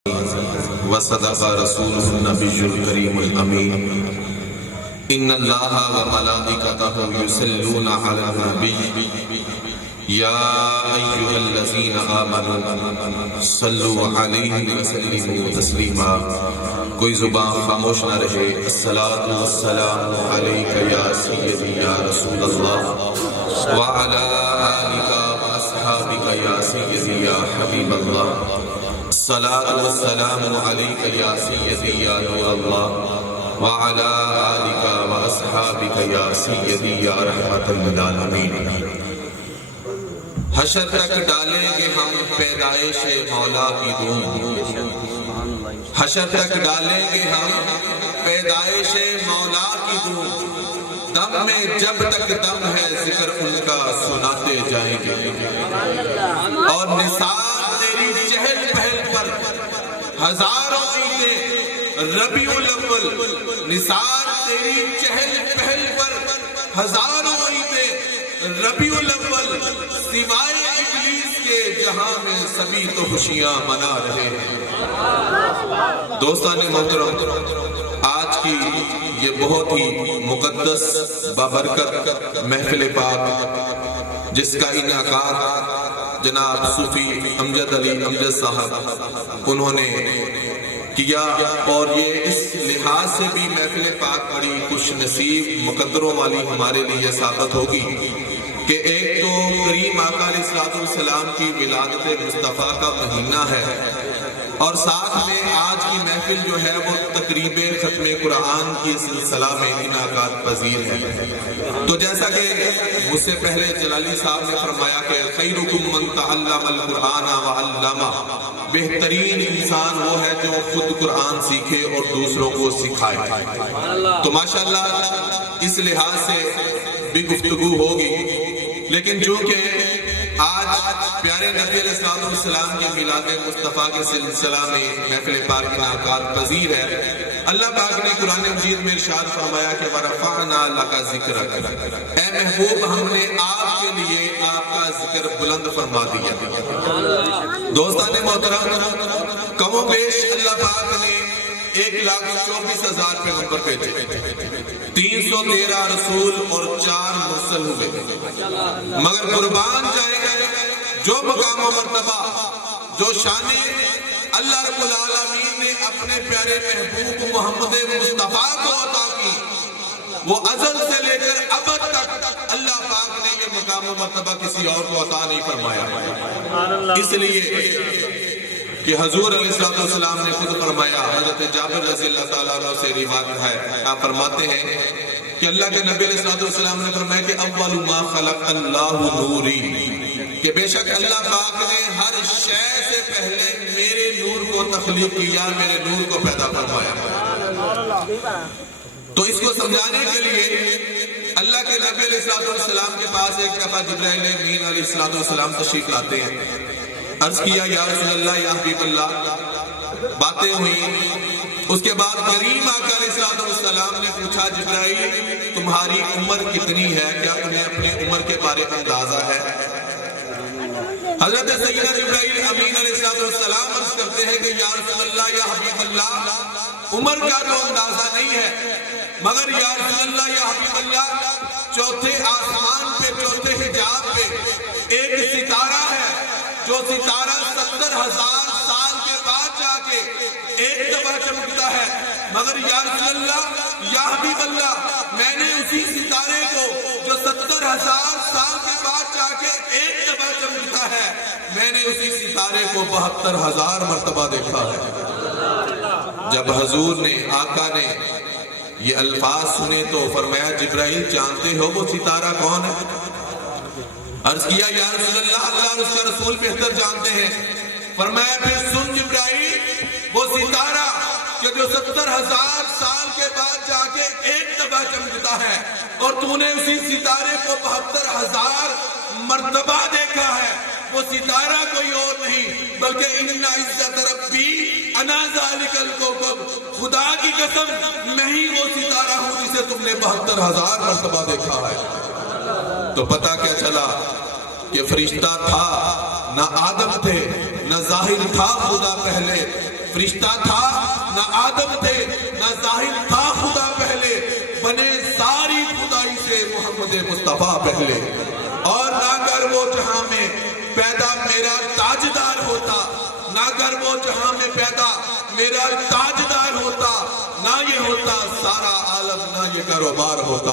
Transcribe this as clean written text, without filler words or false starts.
وصدق رسوله النبي الكريم الأمين إن الله وملائكته يصلون على النبي يا أيها الذين آمنوا صلوا عليه وسلموا تسليما. کوئی زبان خاموش نہ رہے. الصلاة والسلام عليك يا سيدي يا رسول الله وعلى آلك وأصحابك يا سيدي يا حبيب الله. الصلاة والسلام عليك يا سيدي يا نور الله وعلى آلك وأصحابك يا سيدي يا رحمة للعالمين. حشر تک ڈالیں گے ہم پیدائش مولا کی دھوم. حشر تک ڈالیں گے ہم پیدائش مولا کی دھوم. دم میں جب تک دم ہے ذکر ان کا سناتے جائیں گے. اور نثار تیری چہل پہل پر ہزاروں عیدیں ربیع الاول. نثار تیری چہل پہل پر ہزاروں عیدیں ربیع الاول. سوائے ابلیس کے جہاں میں سبھی تو خوشیاں منا رہے ہیں. دوستان محترم، آج کی یہ بہت ہی مقدس بابرکت محفل پاک جس کا انعقاد جناب صوفی امجد علی امجد صاحب انہوں نے کیا، اور یہ اس لحاظ سے بھی محفل پاک بڑی خوش نصیب مقدروں والی ہمارے لیے ثابت ہوگی کہ ایک تو کریم آقا علیہ السلام کی ولادت مصطفیٰ کا مہینہ ہے، اور ساتھ میں آج کی محفل جو ہے وہ تقریب ختم قرآن کی سلسلہ میں انعقاد پذیر ہے. تو جیسا کہ مجھ سے پہلے جلالی صاحب نے فرمایا کہ خیرکم من تعلم القرآن وعلمہ، بہترین انسان وہ ہے جو خود قرآن سیکھے اور دوسروں کو سکھائے. تو ماشاءاللہ اس لحاظ سے بھی گفتگو ہوگی، لیکن جو کہ آج پیارے نبی علیہ السلام کی میلاد مصطفیٰ کے سلسلہ میں محفل پاک انعقاد پذیر ہے. اللہ پاک نے قرآن مجید میں ارشاد فرمایا کہ وَرَفَعْنَا لَكَ ذِكْرَكَ، اے محبوب ہم نے آپ کے لیے آپ کا ذکر بلند فرما دیا. دوستان محترم، کم و بیش اللہ پاک نے 1,24,000 پیغمبر بھیجے، 313 رسول اور 4 مرسل ہوئے، مگر قربان جائے گا جو مقام و مرتبہ، جو شانی اللہ رب العالمین نے اپنے پیارے محبوب محمد مصطفیٰ کو عطا کی، وہ ازل سے لے کر ابد تک اللہ پاک نے یہ مقام و مرتبہ کسی اور کو عطا نہیں فرمایا. اس لیے کہ حضور علیہ السلام نے خود فرمایا، حضرت جابر رضی اللہ تعالیٰ عنہ سے روایت ہے، آپ فرماتے ہیں کہ اللہ کے نبی علیہ السلام نے فرمایا کہ اول ما خلق اللہ نوری، کہ بے شک اللہ پاک نے ہر شے سے پہلے میرے نور کو تخلیق کیا، میرے نور کو پیدا فرمایا. تو اس کو سمجھانے کے لیے اللہ کے نبی علیہ السلام کے پاس ایک دفعہ جبرائیل امین علیہ السلام تشریف لاتے ہیں. عرض کیا یا رسول اللہ یا حبیب اللہ، باتیں ہوئی. اس کے بعد کریم آقا علیہ السلام نے پوچھا جبرائیل تمہاری عمر کتنی ہے، کیا تمہیں اپنی عمر کے بارے میں اندازہ ہے؟ حضرت سیدنا جبرائیل امین علیہ السلام عرض کرتے ہیں کہ یا رسول اللہ یا حبیب اللہ، عمر کا تو اندازہ نہیں ہے، مگر یا رسول اللہ یا حبیب اللہ، چوتھے آسمان پہ، چوتھے حجاب پہ ایک ستارہ ہے جو ستارہ 70,000 سال کے بعد جا کے ایک دفعہ چمکتا ہے، مگر یا رسول اللہ یا حبیب اللہ، میں نے اسی ستارے کو جو 70,000 سال کے بعد جا کے ایک دفعہ چمکتا ہے، میں نے اسی ستارے کو 72,000 مرتبہ دیکھا ہے. جب حضور نے، آقا نے یہ الفاظ سنے تو فرمایا جبرائیل جانتے ہو وہ ستارہ کون ہے؟ عرض کیا یا رسول اللہ، اللہ اور اس کا رسول بہتر جانتے ہیں. فرمایا پھر سن جبرائیل، وہ ستارہ کہ جو 70,000 سال کے بعد جا کے ایک دفعہ چمکتا ہے، اور تو نے اسی ستارے کو 72,000 مرتبہ دیکھا ہے، وہ ستارہ کوئی اور نہیں بلکہ ان عزت ربی انا ذالک الکوکب، خدا کی قسم میں ہی وہ ستارہ ہوں جسے تم نے 72,000 مرتبہ دیکھا ہے. تو پتہ کیا چلا کہ فرشتہ تھا نہ آدم تھے، نہ ظاہر تھا خدا پہلے، فرشتہ تھا نہ آدم تھے، نہ ظاہر تھا خدا پہلے، بنے ساری خدائی سے محمد مصطفیٰ پہلے۔ اور نہ اگر وہ جہاں میں پیدا میرا تاجدار ہوتا، نہ اگر وہ جہاں میں پیدا میرا تاجدار ہوتا، نہ یہ ہوتا سارا عالم، نہ یہ کاروبار ہوتا۔